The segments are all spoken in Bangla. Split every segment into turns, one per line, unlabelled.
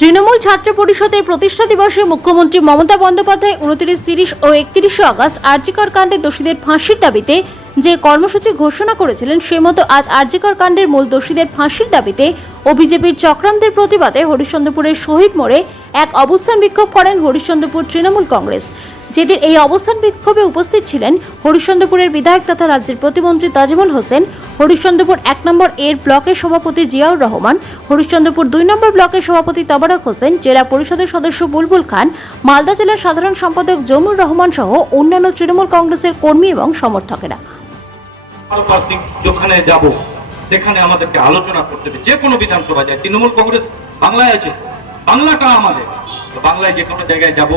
তৃণমূল ছাত্র পরিষদের প্রতিষ্ঠা দিবসে মুখ্যমন্ত্রী মমতা বন্দ্যোপাধ্যায় উনত্রিশ, তিরিশ ও একত্রিশে আগস্ট আরজিকর কাণ্ডে দোষীদের ফাঁসির দাবিতে যে কর্মসূচি ঘোষণা করেছিলেন, সে মতো আজ আরজিকর কাণ্ডের মূল দোষীদের ফাঁসির দাবিতে ও বিজেপির চক্রান্তের প্রতিবাদে হরিশ্চন্দ্রপুরের শহীদ মোড়ে এক অবস্থান বিক্ষোভ করেন হরিশ্চন্দ্রপুর তৃণমূল কংগ্রেস। যেদিন এই অবস্থান বিক্ষোভে উপস্থিত ছিলেন হরিশ্চন্দ্রপুরের বিধায়ক তথা রাজ্যের প্রতিমন্ত্রী তাজমুল হোসেন হরিশ্চন্দ্রপুর এক নম্বর এর ব্লকের সভাপতি জিয়াউর রহমান, হরিশ্চন্দ্রপুর দুই নম্বর ব্লকের সভাপতি তবারক হোসেন, জেলা পরিষদের সদস্য বুলবুল খান, মালদা জেলার সাধারণ সম্পাদক জমুর রহমান সহ অন্যান্য তৃণমূল কংগ্রেসের কর্মী এবং সমর্থকেরা।
যেখানে যাব, সেখানে আমাদেরকে আলোচনা করতে হবে। যে কোনো বিধানসভা যায়, তৃণমূল কংগ্রেস বাংলায় আছে, বাংলাটা আমাদের। বাংলায় যে কোনো জায়গায় যাব,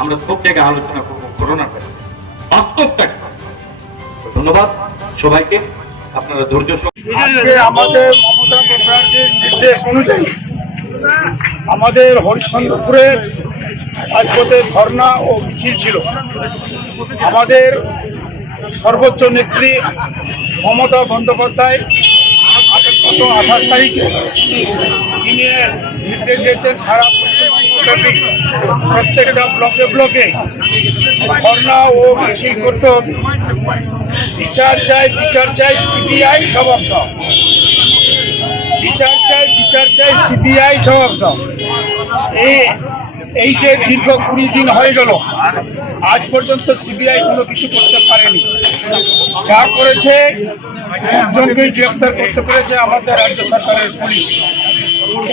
আমরা সব জায়গায় আলোচনা করব বাস্তবটা ধন্যবাদ সবাইকে। আপনারা ধৈর্য
আমাদের মমতা ব্যানার্জির নির্দেশ অনুযায়ী আমাদের হরিশ্চন্দ্রপুরে আজকে ধর্ণা ও মিছিল ছিল। আমাদের সর্বোচ্চ নেত্রী মমতা বন্দ্যোপাধ্যায় গত আঠাশ তারিখে তিনি নির্দেশ দিয়েছেন সারা প্রত্যেকটা ব্লকে ব্লকে ধর্ণা ও মিছিল করতে বিচার চাই বিচার চাই সিবিআই জবাব দাও বিচার চাই বিচার চাই সিবিআই জবাব দাও এই এই যে দীর্ঘ কুড়ি দিন হয়ে গেল, আজ পর্যন্ত সিবিআই কোনো কিছু করতে পারেনি। যা করেছে একজনকেই গ্রেপ্তার করতে পেরেছে আমাদের রাজ্য সরকারের পুলিশ।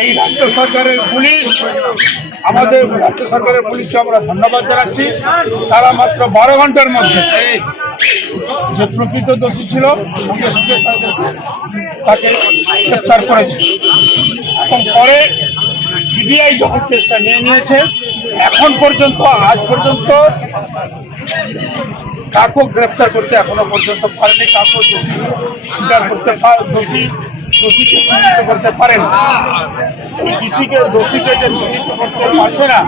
এই রাজ্য সরকারের পুলিশ আমাদের রাজ্য সরকারের পুলিশকে আমরা ধন্যবাদ জানাচ্ছি। তারা মাত্র বারো ঘণ্টার মধ্যে যে প্রকৃত দোষী ছিল, সঙ্গে সঙ্গে তাকে গ্রেপ্তার করেছে। এবং পরে সিবিআই যখন কেসটা নিয়ে নিয়েছে, এখন পর্যন্ত, আজ পর্যন্ত কাকেও গ্রেপ্তার করতে এখনও পর্যন্ত পারেনি কাকেও দোষী স্বীকার করতে দোষী দোষীকে চিহ্নিত করতে পারেন দোষীকে দোষীকে যে চিহ্নিত করতে পারছে না,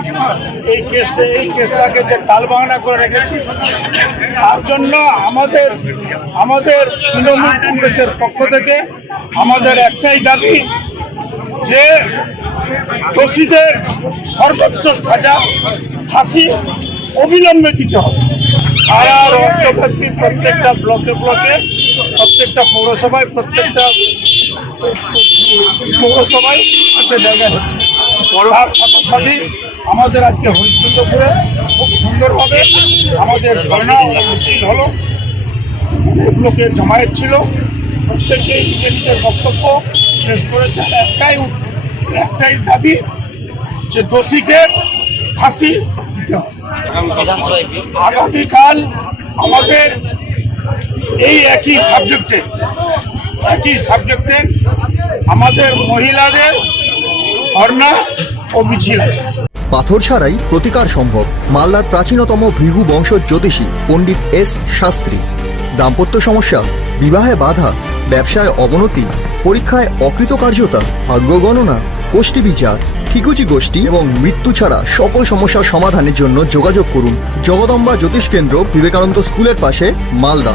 এই কেসটা, এই কেসটাকে যে টালবাহানা করে রেখেছি, তার জন্য আমাদের আমাদের তৃণমূল কংগ্রেসের পক্ষ থেকে আমাদের একটাই দাবি যে দোষীদের সর্বোচ্চ সাজা, ফাঁসি অবিলম্বে দিতে হবে। সারা রাজ্যব্যাপী প্রত্যেকটা ব্লকে ব্লকে, প্রত্যেকটা পৌরসভায়, প্রত্যেকটা পৌরসভায় একটা জায়গায় হচ্ছে। তার সাথে সাথে আমাদের আজকে হরিশ্চন্দ্রপুরে খুব সুন্দরভাবে আমাদের ধর্ণা মিছিল হলো। অনেক লোকের জমায়েত ছিল। প্রত্যেকেই নিজের নিজের বক্তব্য শেষ করেছেন একটাই একটাই দাবি যে দোষীকে ফাঁসি দিতে হবে। আগামীকাল আমাদের এই একই সাবজেক্টে একই সাবজেক্টে আমাদের মহিলাদের ধর্ণা ও মিছিল আছে।
পাথর ছাড়াই প্রতিকার সম্ভব। মালদার প্রাচীনতম ভৃহু বংশ জ্যোতিষী পণ্ডিত এস শাস্ত্রী। দাম্পত্য সমস্যা, বিবাহে বাধা, ব্যবসায় অবনতি, পরীক্ষায় অকৃতকার্যতা, ভাগ্য গণনা, গোষ্ঠী বিচার, ঠিকুচি গোষ্ঠী এবং মৃত্যু ছাড়া সকল সমস্যার সমাধানের জন্য যোগাযোগ করুন জগদম্বা জ্যোতিষ কেন্দ্র বিবেকানন্দ স্কুলের পাশে, Malda.